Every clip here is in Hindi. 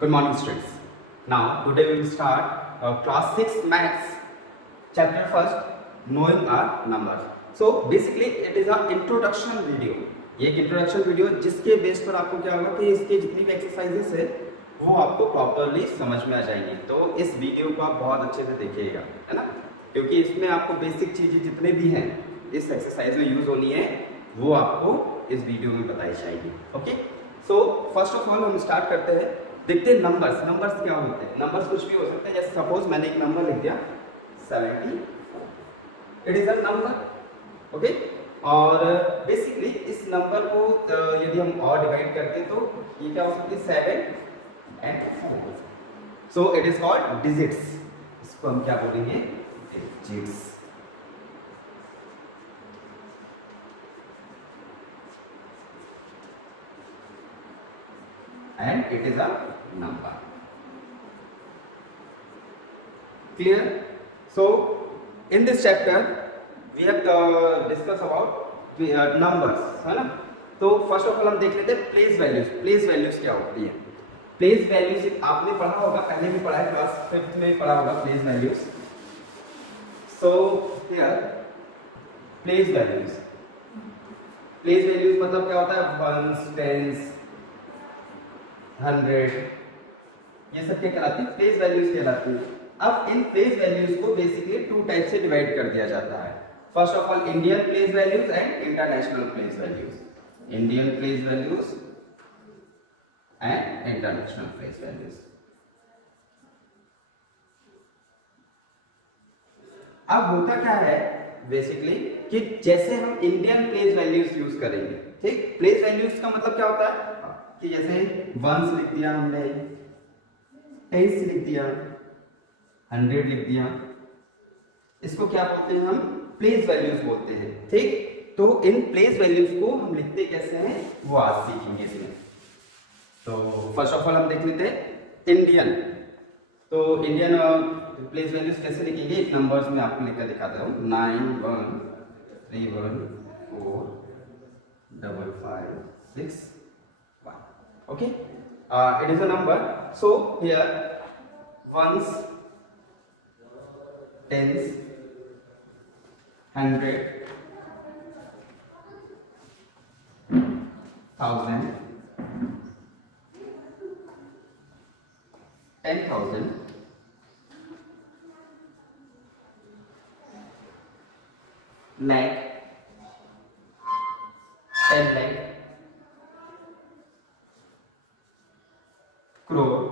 Good morning, students. Now, today we will start class 6 maths, chapter first, knowing our numbers. So, basically, it is an introduction video. ये एक इंट्रोडक्शन वीडियो जिसके बेस पर आपको क्या होगा कि इसके जितनी भी एक्सरसाइजेस है वो आपको प्रॉपरली समझ में आ जाएंगी. तो इस वीडियो को आप बहुत अच्छे से देखिएगा, है ना, क्योंकि इसमें आपको बेसिक चीजें जितने भी हैं इस एक्सरसाइज में यूज होनी है वो आपको इस वीडियो में बताई जाएगी. Okay, so first of all हम स्टार्ट करते हैं. देखते हैं नंबर्स. नंबर्स क्या होते हैं? नंबर्स कुछ भी हो सकते हैं. जैसे सपोज मैंने एक नंबर लिख दिया 70. It is a number. Okay, और बेसिकली इस नंबर को यदि हम और डिवाइड करते हैं तो ये क्या हो सकती है 7 and 4. So it is called digits. इसको हम क्या बोलेंगे? Digits. And it is a number. Clear? So in this chapter we have discussed about numbers, है ना. तो फर्स्ट ऑफ ऑल हम देख लेते हैं प्लेस वैल्यूज. प्लेस वैल्यूज क्या होती है? प्लेस वैल्यूज आपने पढ़ा होगा, पहले भी पढ़ा है, क्लास 5th में भी पढ़ा होगा place values. So here place values. Place values मतलब क्या होता है? वंस, टेंस, 100, ये सब क्या कहलाती है? प्लेस वैल्यूज कहलाती है. अब इन प्लेस वैल्यूज को बेसिकली टू टाइप से डिवाइड कर दिया जाता है. First of all Indian place values and international place values. Indian place values and international place values. अब होता क्या है बेसिकली कि जैसे हम इंडियन प्लेस वैल्यूज यूज करेंगे, ठीक, प्लेस वैल्यूज का मतलब क्या होता है कि जैसे वंस लिख दिया हमने, टेंस लिख दिया, 100 लिख दिया, इसको क्या बोलते हैं? हम प्लेस वैल्यूज बोलते हैं. ठीक, तो इन प्लेस वैल्यूज को हम लिखते कैसे हैं वो आज सीखेंगे इसमें. तो फर्स्ट ऑफ ऑल हम देख लेते हैं इंडियन. तो इंडियन प्लेस वैल्यूज कैसे लिखेंगे? एक नंबर्स में आपको लिखकर दिखाता हूँ. 9 1 3 1 4 5 5 6 1. Okay, it is a number. So here ones, tens, 100, 1000, 10,000, lakh, 10 lakh, crore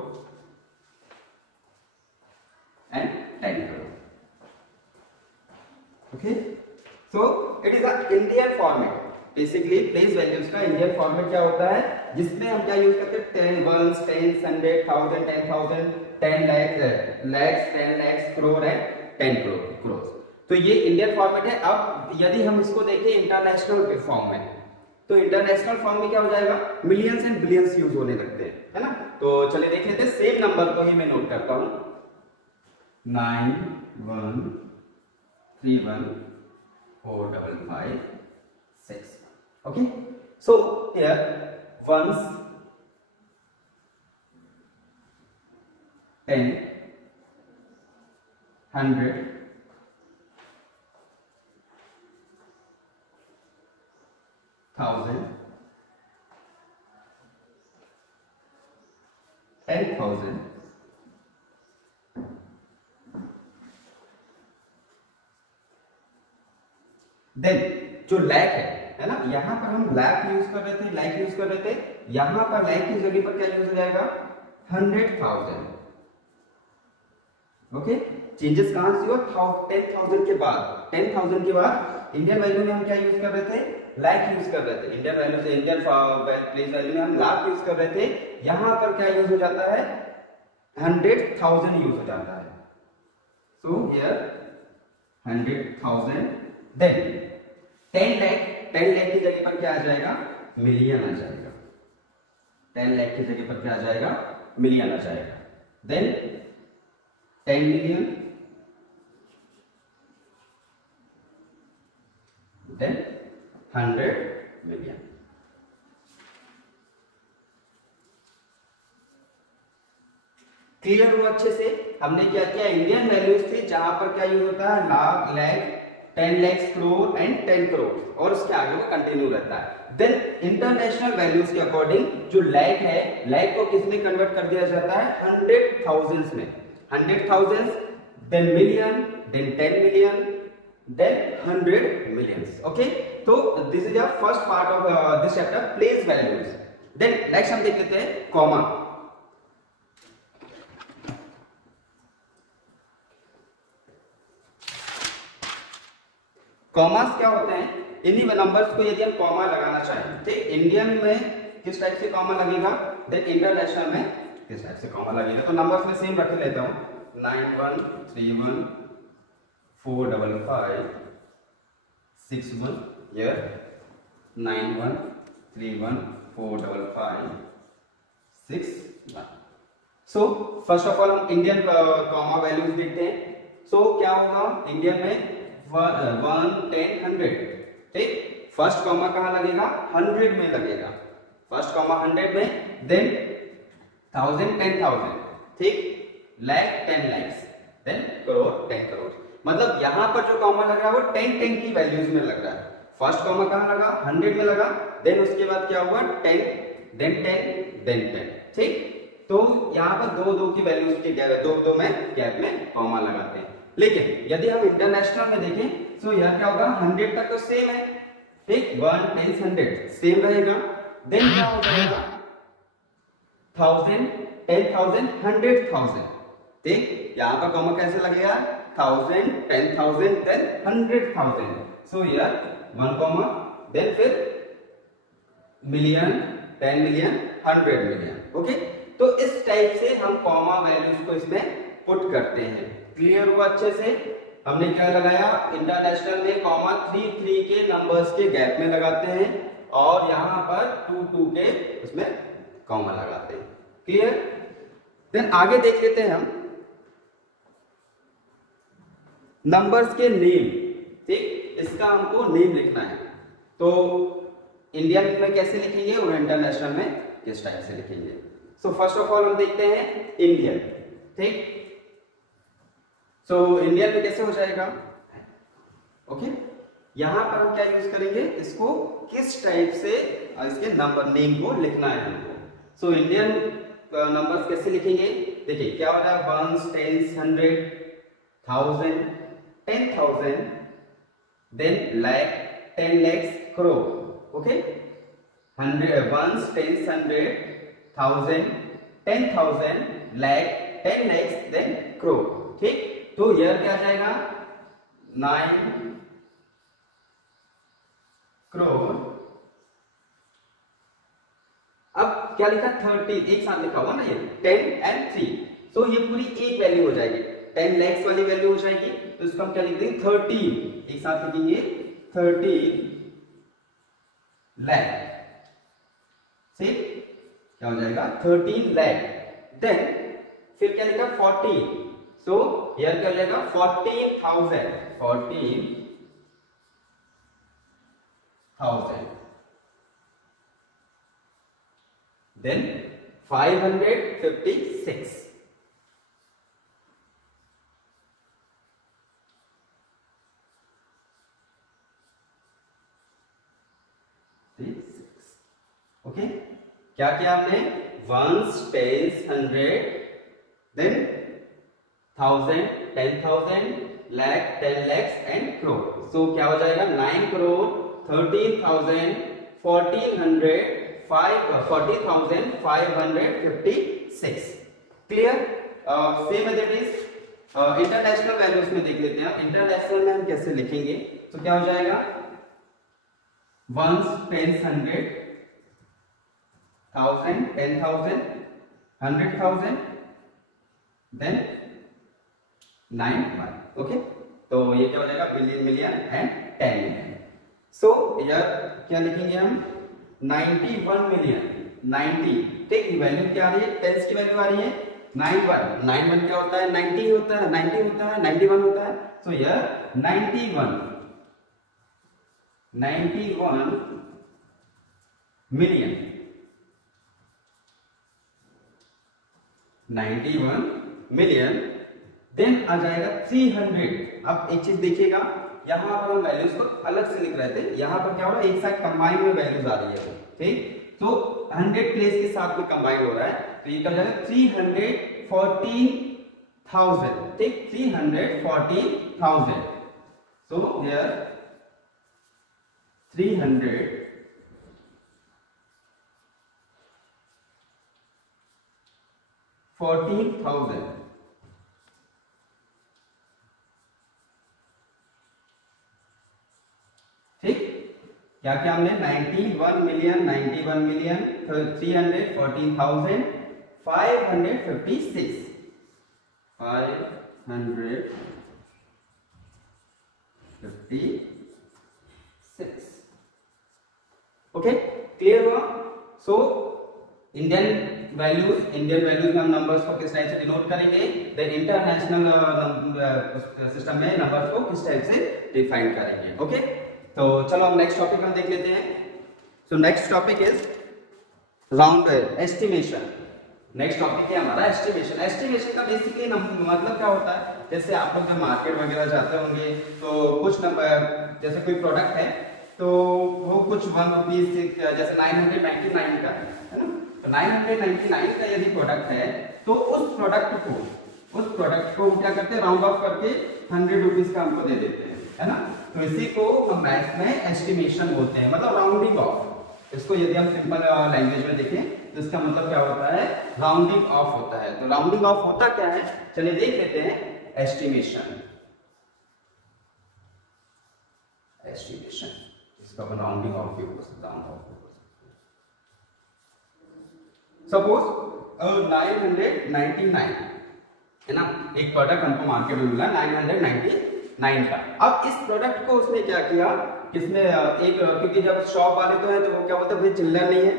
and 10 crore. Okay, so it is a Indian format. Basically place values का इंडियन फॉर्मेट क्या होता है जिसमें हम क्या यूज करते हैं? 10 ones, 10 100 1000 10,000 10 lakhs, 10 lakhs, crore and 10 crores. तो ये इंडियन फॉर्मेट है. अब यदि हम इसको देखें इंटरनेशनल फॉर्म में, तो इंटरनेशनल फॉर्म में क्या हो जाएगा? मिलियंस एंड बिलियंस यूज होने लगते हैं, है ना. तो चलिए देख लेते हैं. सेम नंबर को ही मैं नोट करता हूं. 9 1 3 1 4 5 5 6. Okay, so here ones, 10, 100, 1000, 10,000, then जो लैक है ना, यहां पर हम लैक यूज कर रहे थे, लैक यूज कर रहे थे. यहां पर लैक की जगह पर क्या यूज हो जाएगा? 100,000. ओके, चेंजेस कहां से हुआ? 10,000 के बाद. 10,000 के बाद इंडियन वैल्यू में हम क्या यूज कर रहे थे? लैक यूज कर रहे थे. इंडियन वैल्यू से इंडियन प्लेस वैल्यू में हम लाख यूज कर रहे थे. यहां पर क्या यूज हो जाता है? 100,000 यूज हो जाता है. So here 100,000. Then 10 lakh. 10 lakh की जगह पर क्या आ जाएगा? मिलियन आ जाएगा. 10 लाख की जगह पर क्या आ जाएगा? मिलियन आ जाएगा. Then 10 million, then 100 million. Clear हुआ अच्छे से? हमने क्या किया, इंडियन वैल्यूज थी जहां पर क्या यूज होता है, लाख, लैख, 10 लाख, करोड़ एंड 10 करोड़, और उसके आगे वो कंटिन्यू रहता है। देन इंटरनेशनल वैल्यूज के अकॉर्डिंग जो लैख है, लैख को किस में कन्वर्ट कर दिया जाता है, 100,000 में, 100,000, then million, then 10 million, then 100 millions. Okay, तो this is a first part of this chapter, place values. Then next हम देख लेते हैं कॉमा। कॉमास क्या होते हैं, इन्हीं नंबर्स को यदि हम कॉमा लगाना चाहें, ठीक, इंडियन में किस टाइप से कॉमा लगेगा, देन इंटरनेशनल में किस टाइप से कॉमा लगेगा। तो नंबर्स में सेम रख लेता हूं, 91314556 here, 91314556। So first of all हम इंडियन कॉमा वैल्यूज देखते हैं। सो क्या होगा, इंडियन में 1, 10, 100, ठीक, फर्स्ट कॉमा कहां लगेगा, 100 में लगेगा, फर्स्ट कॉमा 100 में, देन 1000, 10,000, ठीक, लाख, 10 लाख, देन करोड़, 10 करोड़। मतलब यहां पर जो कॉमा लग रहा है वो 10, 10 की वैल्यूज में लग रहा है। फर्स्ट कॉमा कहां लगा, 100 में लगा, देन उसके बाद क्या हुआ, 10, देन 10, देन 10, ठीक। तो यहाँ पर दो की वैल्यूज के गैप, दो में गैप में कॉमा लगाते हैं। लेकिन यदि हम इंटरनेशनल में देखें तो यह क्या होगा, 100 तक तो सेम है, ठीक, 1, 10, 100 सेम रहेगा, देन क्या हो जाएगा 1000, 10,000, 100,000, ठीक, यहाँ पर कॉमा कैसे लगेगा, 1000, 10,000, then 100,000। So here 1 comma, then फिर मिलियन, 10 मिलियन, 100 मिलियन। ओके, तो इस टाइप से हम कॉमा वैल्यूज को इसमें पुट करते हैं। क्लियर हुआ अच्छे से? हमने क्या लगाया, इंटरनेशनल में कॉमा 3, 3 के नंबर्स के गैप में लगाते हैं, और यहां पर 2, 2 के उसमें कॉमा लगाते हैं। क्लियर? देन आगे देख लेते हैं हम नंबर्स के नेम, ठीक, इसका हमको नेम लिखना है। तो इंडियन में कैसे लिखेंगे और इंटरनेशनल में किस टाइप से लिखेंगे। सो फर्स्ट ऑफ ऑल हम देखते हैं इंडियन, ठीक। सो इंडियन में कैसे हो जाएगा, ओके, यहां पर हम क्या यूज करेंगे, इसको किस टाइप से इसके नंबर नेम को लिखना है हमको। सो इंडियन नंबर्स कैसे लिखेंगे, देखिए क्या हो रहा है, 1, 10, 100, 1000, 10,000, then lakh, 10 lakhs, crore. Okay, 100, 1, 10, 100, 1000, 10,000, lakh, 10 lakhs, then crore, ठीक। तो यह क्या जाएगा, 9 करोड़। अब क्या लिखा, 30, एक साथ लिखा हुआ ना ये, 10 and 3, तो ये पूरी एक वैल्यू हो जाएगी, 10 lakhs वाली वैल्यू हो जाएगी। तो इसको हम क्या लिख देंगे, 13, एक साथ लिखेंगे 13 लाख, ठीक, क्या हो जाएगा 13 लाख। देन फिर क्या लिखा, 40, सो यार क्या हो जाएगा 14,000, 14,000, देन 556, ओके। क्या किया हमने, 1s, 10s, 100, then 1000, 10,000, lakh, 10 lakhs and crore. So क्या हो जाएगा, 9 crore, 13,000, 1400, 40,556। Clear? Same as it is international values में देख लेते हैं। इंटरनेशनल में हम कैसे लिखेंगे, तो क्या हो जाएगा, 1s, 10s, 100, 1000, 10,000, 100,000, देन 9, 1, ओके। तो ये क्या हो जाएगा, बिलियन, मिलियन एंड 10 मिलियन। सो यार क्या लिखेंगे हम, 91 मिलियन, 90, ठीक, वैल्यू क्या आ रही है, टेंस की वैल्यू आ रही है 91, 91 क्या होता है, 90 होता है, 90 होता है, 91 होता है। सो यार 91 मिलियन, 91 मिलियन, देन आ जाएगा 300। अब एक चीज देखिएगा, यहाँ पर हम वैल्यूज को अलग से लिख रहे थे, यहाँ पर क्या हो रहा है, एक साथ कंबाइन में वैल्यूज आ रही है, ठीक। तो 100 प्लेस के साथ में कंबाइन हो रहा है, तो ये क्या हो जाएगा 314,000, ठीक, 314,000। सो हियर 314,000, ठीक। क्या क्या हमने 91 मिलियन 314,556 556। ओके, क्लियर हुआ। सो इंडियन वैल्यूज में हम नंबर्स को किस टाइप से डिनोट करेंगे, देन इंटरनेशनल सिस्टम में नंबर्स को किस टाइप से डिफाइन करेंगे। ओके, तो चलो हम नेक्स्ट टॉपिक हम देख लेते हैं। So next topic is round estimation. Next topic है हमारा एस्टिमेशन। एस्टिमेशन का बेसिकली मतलब क्या होता है, जैसे आप लोग जब मार्केट वगैरह जाते होंगे तो कुछ नंबर, जैसे कोई प्रोडक्ट है तो वो कुछ 1 रुपीज जैसे 999 का है ना, तो 999 का यदि प्रोडक्ट है तो उस प्रोडक्ट को क्या करते हैं, राउंड ऑफ करके 100 रुपीज का हमको दे देते हैं, है ना। तो इसी को हम मैथ्स में एस्टिमेशन बोलते हैं, मतलब राउंडिंग ऑफ। इसको यदि हम सिंपल लैंग्वेज में देखें तो इसका मतलब क्या होता है, राउंडिंग ऑफ होता है। तो राउंडिंग ऑफ होता क्या है, चलिए देख लेते हैं। एस्टिमेशन इसका राउंडिंग ऑफ भी हो सकता है। सपोज 999 है ना, एक प्रोडक्ट हमको मार्केट में मिला 999 का। अब इस प्रोडक्ट को उसने क्या किया, किसने एक, क्योंकि जब शॉप वाले तो है तो वो क्या बोलते हैं भाई चिल्लर नहीं है,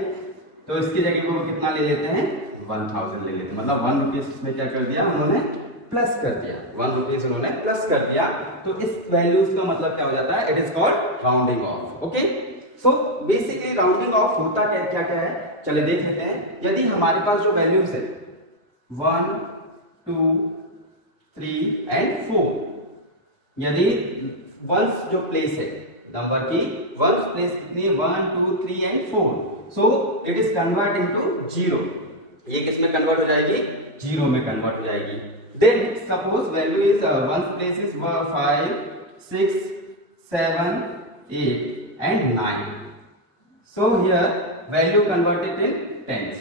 तो इसकी जगह वो कितना ले लेते हैं, 1000 ले लेते हैं। मतलब 1 रुपीज इसमें क्या कर दिया उन्होंने, प्लस कर दिया, 1 रुपीज उन्होंने प्लस कर दिया। तो इस वैल्यूज का मतलब क्या हो जाता है, it is called rounding off. Okay, so basically rounding off होता क्या क्या है, चलिए देख लेते हैं। यदि हमारे पास जो वैल्यूज है 1 2 3 एंड 4, यदि वंस जो प्लेस है नंबर की वंस प्लेस कितनी है, 1 2 3 and 4, so it is convert into 0। ये किस में कन्वर्ट हो जाएगी, 0 में कन्वर्ट हो जाएगी। Then suppose value is ones place is 5 6 7 8 and 9, so here value converted in tens.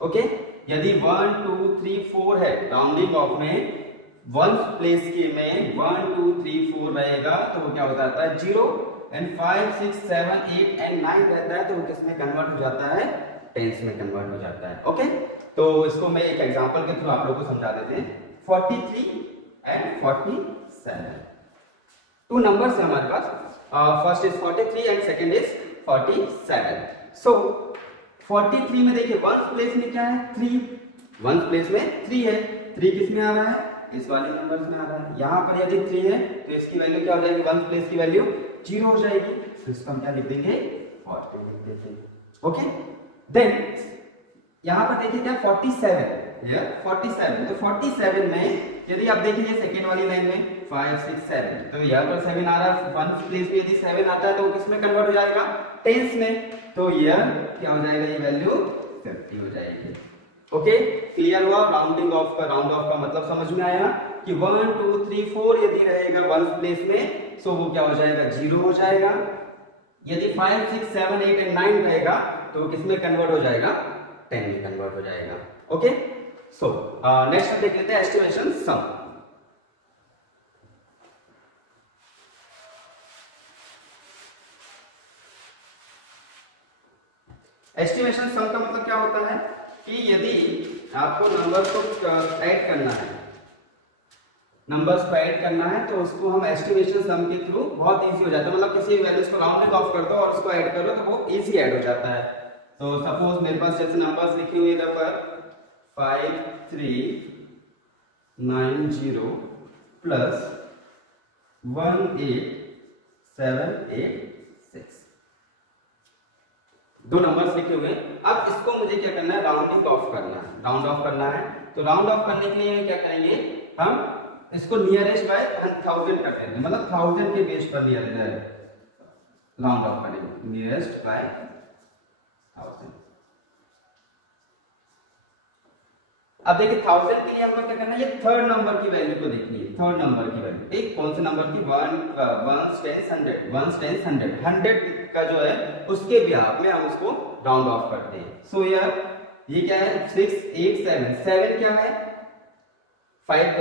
okay, यदि 1 2 3 4 है राउंडिंग ऑफ में, वंस प्लेस के में 1 2 3 4 रहेगा तो वो क्या हो जाता है 0, एंड 5 6 7 8 एंड 9 रहता है तो वो किस में कन्वर्ट हो जाता है, टेंस में कन्वर्ट हो जाता है। ओके, तो इसको मैं एक एग्जांपल के थ्रू आप लोगों को समझा देते हैं। 43 एंड 47, 2 नंबर्स है हमारे पास। First is 43 and second is 47। So 43 में देखिए वंस प्लेस में क्या है, 3, वंस प्लेस में 3 है, 3 किस में आ रहा है, इस वाले नंबर्स में आ रहा है। यहाँ पर यदि 3 है तो इसकी वैल्यू क्या हो जाएगी, वंस प्लेस की वैल्यू 0 हो जाएगी, तो इसको हम क्या लिख देंगे, 40 लिख देते हैं। ओके, देन यहाँ पर देखिए क्या 47, हियर 47, तो 47 में यदि आप देखेंगे सेकेंड वाली लाइन में 5 6 7, तो यहाँ पर 7 आ रहा है, वन प्लेस में यदि 7 आता है तो किस में कन्वर्ट हो जाएगा, टेंस में, तो यह क्या हो जाएगा, ये वैल्यू 50 हो जाएगी। ओके, क्लियर हुआ। राउंडिंग ऑफ का, राउंड ऑफ का मतलब समझ में आया कि 1 2 3 4 यदि रहेगा वन प्लेस में सो वो क्या हो जाएगा, 0 हो जाएगा। यदि 5 6 7 8 एंड 9 रहेगा तो किस में कन्वर्ट हो जाएगा, 10 में कन्वर्ट हो जाएगा। ओके, सो नेक्स्ट हम देख लेते हैं एस्टिमेशन सम। एस्टिमेशन सम का मतलब क्या होता है कि यदि आपको नंबर्स को ऐड करना है, तो उसको हम एस्टिमेशन सम के थ्रू बहुत इजी हो जाता है। मतलब किसी वैल्यूज को राउंडिंग ऑफ कर दो और उसको ऐड करो तो वो इजी ऐड हो जाता है। तो सपोज मेरे पास जैसे नंबर्स लिखे हुए इधर पर 5390 प्लस 18786, दो नंबर्स लिखे हुए हैं। अब इसको मुझे क्या करना है, राउंडिंग ऑफ करना है, राउंड ऑफ करना है। तो राउंड ऑफ करने के लिए क्या करेंगे, हम इसको नियरेस्ट बाय 1000 कर देंगे, मतलब 1000 के बेस पर राउंड ऑफ करेंगे, नियरेस्ट बाय 1000। अब देखिए 1000 के लिए हमें क्या करना है, ये थर्ड नंबर की वैल्यू को देखनी है, थर्ड नंबर की वैल्यू। ठीक, कौन से नंबर की, 1 10 100 1 10 100 100 का जो है उसके बिहाफ में हम उसको राउंड ऑफ करते हैं। सो यार ये क्या है, 6 8 7 7 क्या है 5,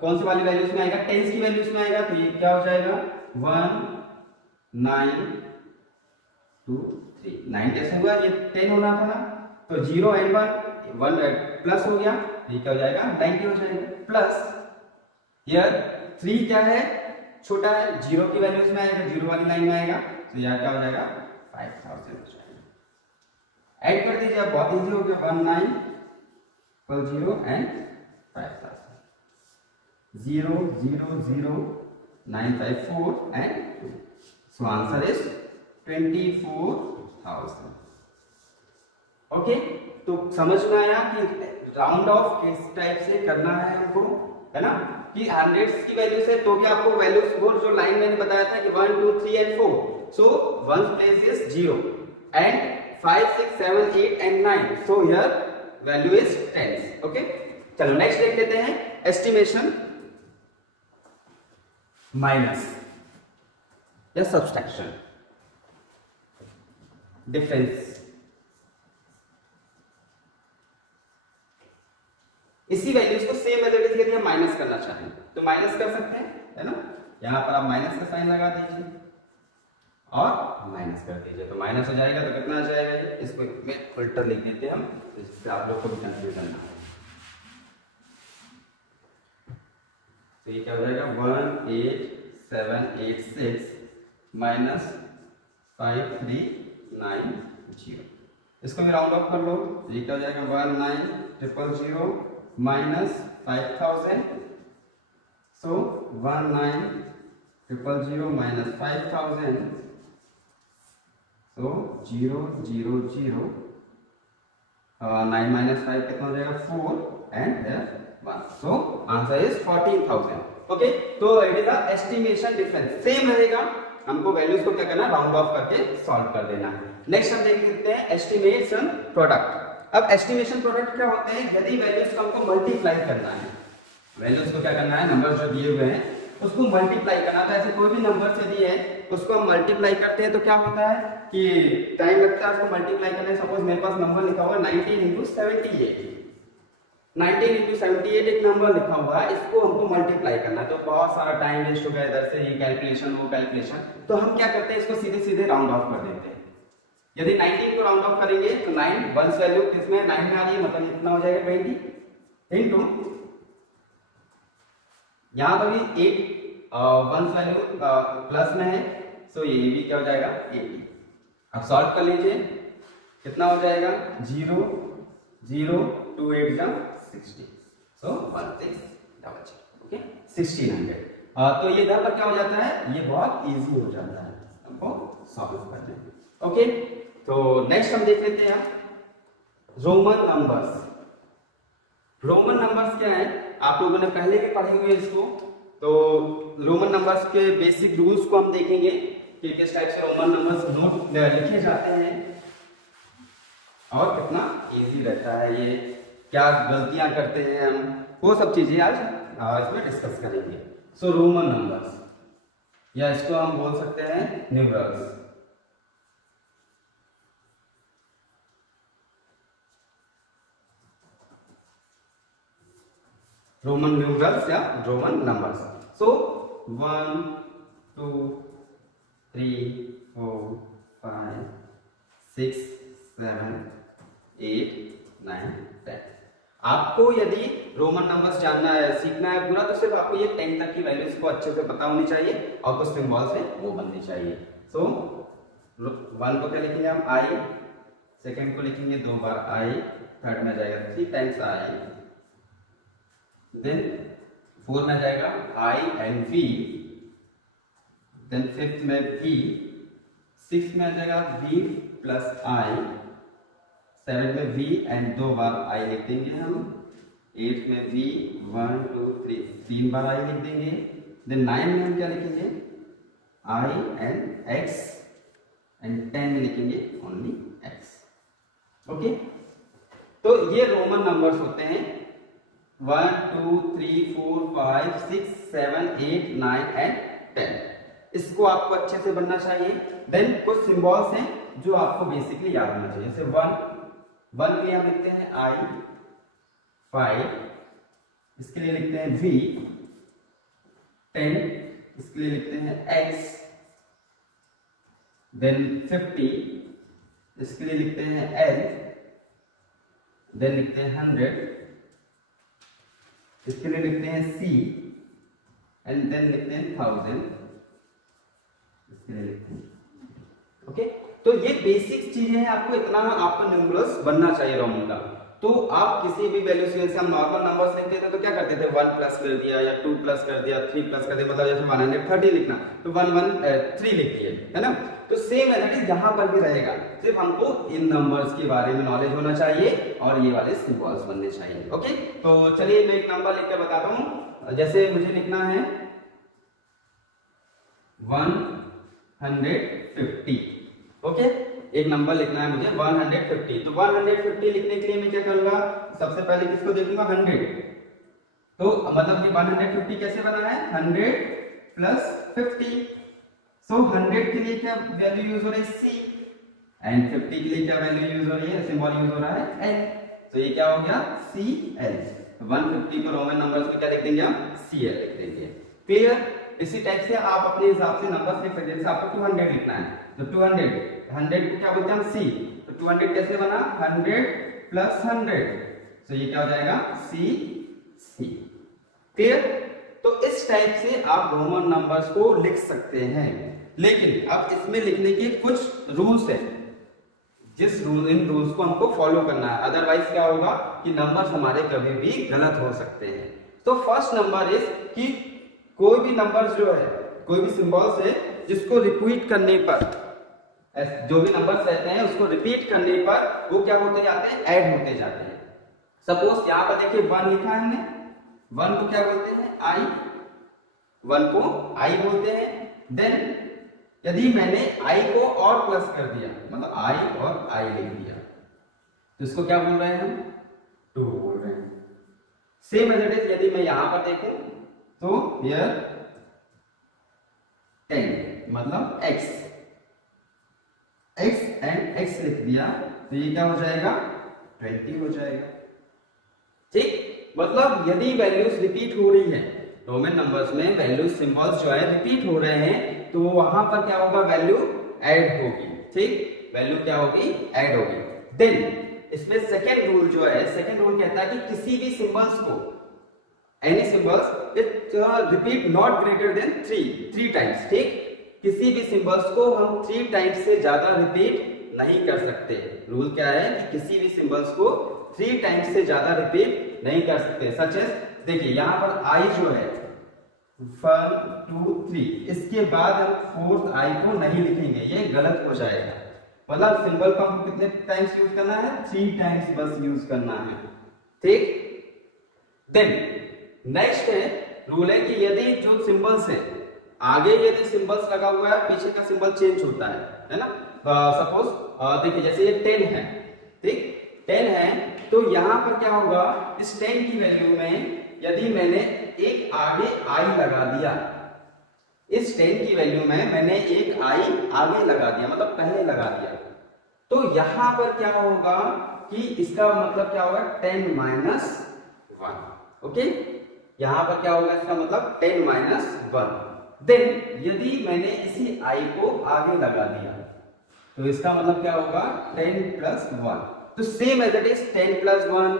कौन सी वाली वैल्यूज में आएगा, टेंस की वैल्यूज में आएगा। तो ये क्या हो जाएगा 1 9 2 3, 9 कैसे हुआ, ये 10 होना था ना, तो 0 एंड 1 प्लस हो गया, ये क्या हो जाएगा 90 हो जाएगा। प्लस यार 3 क्या है, छोटा है, 0 की वैल्यूज में आएगा, 0 वाली लाइन में आएगा, तो यह क्या हो जाएगा 5000 हो जाएगा। ऐड कर दीजिए, बहुत इजी हो गया, 19 and 5000, 0 0 0 954 and 2, so answer is 24,000। Okay, तो समझ में आया कि राउंड ऑफ किस टाइप से करना है हमको, है ना, कि हंड्रेड्स की वैल्यू से तो भी आपको वैल्यूज को जो लाइन मैंने बताया था कि 1 2 3 and 4, so 1 place is 0 and 5 6 7 8 and 9, so here value is 10. okay, चलो नेक्स्ट देख लेते हैं, एस्टिमेशन माइनस या सब्सट्रैक्शन, डिफरेंस। इसी वैल्यूज को सेम मेथड से यदि हम माइनस करना चाहें तो माइनस कर सकते हैं, है ना, यहां पर आप माइनस का साइन लगा दीजिए और माइनस कर दीजिए, तो माइनस हो जाएगा, तो कितना आ जाएगा, इसको में उल्टा लिख देते हैं हम, जिससे आप लोग को भी कंफ्यूजन ना हो। तो ये क्या हो जाएगा 18786 माइनस 5390, इसको भी राउंड ऑफ कर लो, तो ये क्या हो जाएगा 19000 माइनस 5000, सो 19000 माइनस 5000, so 0 0 0 9 minus 5 कितना हो जाएगा 4 and 1, so answer is 14,000. Okay, तो it is the estimation difference, same रहेगा, हमको वैल्यूज को क्या करना है, राउंड ऑफ करके सॉल्व कर देना है। नेक्स्ट हम देख लेते हैं एस्टिमेशन प्रोडक्ट। अब एस्टिमेशन प्रोडक्ट क्या होते हैं, यदि वैल्यूज को हमको मल्टीप्लाई करना है, वैल्यूज को क्या करना है, नंबर जो दिए हुए हैं उसको मल्टीप्लाई करना, तो ऐसे कोई भी नंबर से दिए है उसको हम मल्टीप्लाई करते हैं, तो क्या होता है कि टाइम लगता है उसको मल्टीप्लाई करने। सपोज मेरे पास नंबर लिखा हुआ 19 × 78, 19 × 78 एक नंबर लिखा हुआ है, इसको हमको मल्टीप्लाई करना है, तो बहुत सारा टाइम वेस्ट हो गया, इधर से ये कैलकुलेशन वो कैलकुलेशन, तो हम क्या करते हैं, इसको सीधे सीधे राउंड ऑफ कर देते हैं। यदि 19 को राउंड ऑफ करेंगे तो 9 वंस वैल्यू किसमें 9 में आ रही है, मतलब कितना हो जाएगा 20 इनटू, यहां पर भी 8 वंस वैल्यू प्लस में है, सो ये भी क्या हो जाएगा 80। अब सॉल्व कर लीजिए, कितना हो जाएगा 0 0 2 8 60, सो 1600, ओके 1600। तो ये इधर पर क्या हो जाता है, ये बहुत इजी हो जाता है हमको सॉल्व करने में। ओके, तो नेक्स्ट हम देख लेते हैं रोमन नंबर्स। रोमन नंबर्स क्या है, आप लोगों ने पहले भी पढ़े हुए इसको, तो रोमन नंबर्स के बेसिक रूल्स को हम देखेंगे कि किस टाइप से रोमन नंबर्स नोट लिखे जाते हैं और कितना इजी रहता है, ये क्या गलतियां करते हैं हम, वो सब चीजें आज इसमें डिस्कस करेंगे। सो रोमन नंबर्स, या इसको हम बोल सकते हैं न्यूमरल्स। रोमन न्यूमरल्स या रोमन नंबर्स। सो 1 2 3 4 5 6 7 8 9 10। आपको यदि रोमन नंबर्स जानना है, सीखना है पूरा, तो सिर्फ आपको ये 10 तक की वैल्यूज को अच्छे से पता होनी चाहिए और कुछ सिंबल्स है वो बननी चाहिए। सो 1 को क्या लिखेंगे हम I, सेकंड को लिखेंगे 2 बार I, थर्ड में जाएगा 3 टाइम्स I, देन 4 में जाएगा I and V, then fifth में V, 6 में आ जाएगा V प्लस आई, 7 में v एंड 2 बार i लिख देंगे हम, 8 में v 1 2 3 3 बार i लिख देंगे, देन 9 में हम क्या लिखेंगे i एंड x एंड 10 में लिखेंगे ओनली x। ओके, तो ये रोमन नंबर्स होते हैं 1 2 3 4 5 6 7 8 9 एंड 10। इसको आपको अच्छे से बनना चाहिए। देन कुछ सिंबल्स हैं जो आपको बेसिकली याद होना चाहिए, जैसे 1 के लिए हम लिखते हैं I, 5 इसके लिए लिखते हैं V, 10 इसके लिए लिखते हैं X, देन 50 इसके लिए लिखते हैं L, देन लिखते हैं 100 इसके लिए लिखते हैं C, एंड देन लिखते हैं 1000 इसके लिए लिखते हैं। ओके, तो ये बेसिक चीजें हैं, आपको इतना आपका न्यूमरल्स बनना चाहिए रोमन का। तो आप किसी भी वैल्यू से, जैसे हम नॉर्मल नंबर्स लिखते थे तो क्या करते थे 1 प्लस कर दिया या 2 प्लस कर दिया, 3 प्लस कर दिया, मतलब जैसे 130 लिखना तो 113 लिख दिए, है ना। तो सेम मेथड यहाँ पर भी रहेगा, सिर्फ हमको इन नंबर्स के बारे में नॉलेज होना चाहिए और ये वाले सिंबल्स बनने चाहिए। ओके, तो चलिए मैं एक नंबर लिख के बताता हूँ। जैसे मुझे लिखना है 150। ओके, एक नंबर लिखना है मुझे 150। तो 150 लिखने के लिए मैं क्या करूंगा, सबसे पहले किसको देखूंगा 100। तो मतलब ये 150 कैसे बना है 100 प्लस 50। सो 100 के लिए क्या वैल्यू यूज हो रही है C, एंड 50 के लिए क्या वैल्यू यूज हो रही है, सिंबल यूज हो रहा है L। तो ये क्या हो गया CL। 150 को रोमन नंबर्स में क्या लिख देंगे हम CL लिख देंगे। क्लियर। इसी टाइप से आप अपने हिसाब से नंबर्स लिख सकते हैं। जैसे आपको 200 लिखना है तो 100 को क्या बोलते हैं हम C, तो 200 कैसे बना 100 प्लस 100, तो ये क्या हो जाएगा C। क्लियर। तो इस टाइप से आप रोमन नंबर्स को लिख सकते हैं, लेकिन अब इसमें लिखने के कुछ रूल्स हैं, इन रूल्स को हमको फॉलो करना है, अदरवाइज क्या होगा कि नंबर्स हमारे कभी भी गलत हो सकते हैं। तो फर्स्ट नंबर इज कि कोई भी नंबर्स जो है, कोई भी सिंबल्स है जिसको रिपीट करने पर, जो भी नंबर्स रहते हैं उसको रिपीट करने पर वो क्या होते जाते हैं, ऐड होते जाते हैं। सपोज यहाँ पर देखिए 1 लिखा है हमने, 1 को क्या बोलते हैं I, 1 को I बोलते हैं। देन यदि मैंने I को और प्लस कर दिया, मतलब I और I लिख दिया, तो इसको क्या बोल रहे हैं हम 2 बोल रहे हैं। सेम मेथड यदि मैं यहां पर देखूं तो हियर 10 मतलब x एंड x लिख दिया, तो ये क्या हो जाएगा 20 हो जाएगा। ठीक, मतलब यदि वैल्यूज रिपीट हो रही है, रोमन नंबर्स में वैल्यू सिंबल्स जो है रिपीट हो रहे हैं, तो वहां पर क्या होगा वैल्यू ऐड होगी। ठीक, वैल्यू क्या होगी ऐड होगी। देन इसमें सेकेंड रूल जो है, सेकेंड रूल कहता है कि किसी भी सिंबल्स को, any symbols it repeat not greater than 3 times. ठीक, किसी भी सिंबल्स को हम 3 टाइम्स से ज्यादा रिपीट नहीं कर सकते। रूल क्या है कि किसी भी सिंबल्स को 3 टाइम्स से ज्यादा रिपीट नहीं कर सकते। सच है, देखिए यहाँ पर I जो है 1 2 3, इसके बाद हम 4th I को नहीं लिखेंगे, ये गलत हो जाएगा। मतलब सिंबल को हमको कितने टाइम्स यूज करना है 3 टाइम्स बस यूज करना है। ठीक, देन नेक्स्ट है रूल है कि यदि जो सिंबल्स है, आगे यदि सिंबल्स लगा हुआ है, पीछे का सिंबल चेंज होता है ना। सपोज देखिए जैसे ये 10 है, ठीक 10 है, तो यहां पर क्या होगा, इस 10 की वैल्यू में यदि मैंने एक आगे I लगा दिया, इस 10 की वैल्यू में मैंने एक I आगे लगा दिया, मतलब पहले लगा दिया, तो यहां पर क्या होगा कि इसका मतलब क्या होगा 10 माइनस 1। ओके, यहां पर क्या होगा इसका मतलब 10 माइनस 1। देन यदि मैंने इसी I को आगे लगा दिया, तो इसका मतलब क्या होगा 10 प्लस 1। तो same as it is 10 plus 1,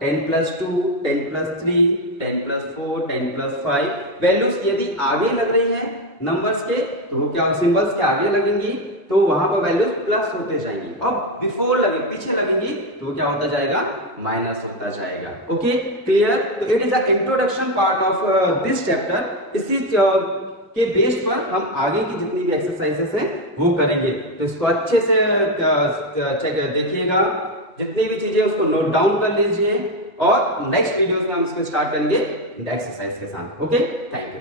10 plus 2, 10 plus 3, 10 plus 4, 10 plus 5। Values यदि आगे लग रही है नंबर्स के, तो वो क्या सिंबल्स के आगे लगेंगी, तो वहां पर वैल्यूज प्लस होते जाएंगी। अब बिफोर लगे, पीछे लगेंगी, तो वो क्या होता जाएगा माइनस होता जाएगा। Okay, clear. तो it is a introduction part of this chapter. इसी के बेस पर हम आगे की जितनी भी एक्सरसाइजेस हैं वो करेंगे। तो इसको अच्छे से चेक देखिएगा, जितनी भी चीजें उसको नोट डाउन कर लीजिए और नेक्स्ट वीडियोस में हम इसको स्टार्ट करेंगे एक्सरसाइज के साथ। Okay, thank you.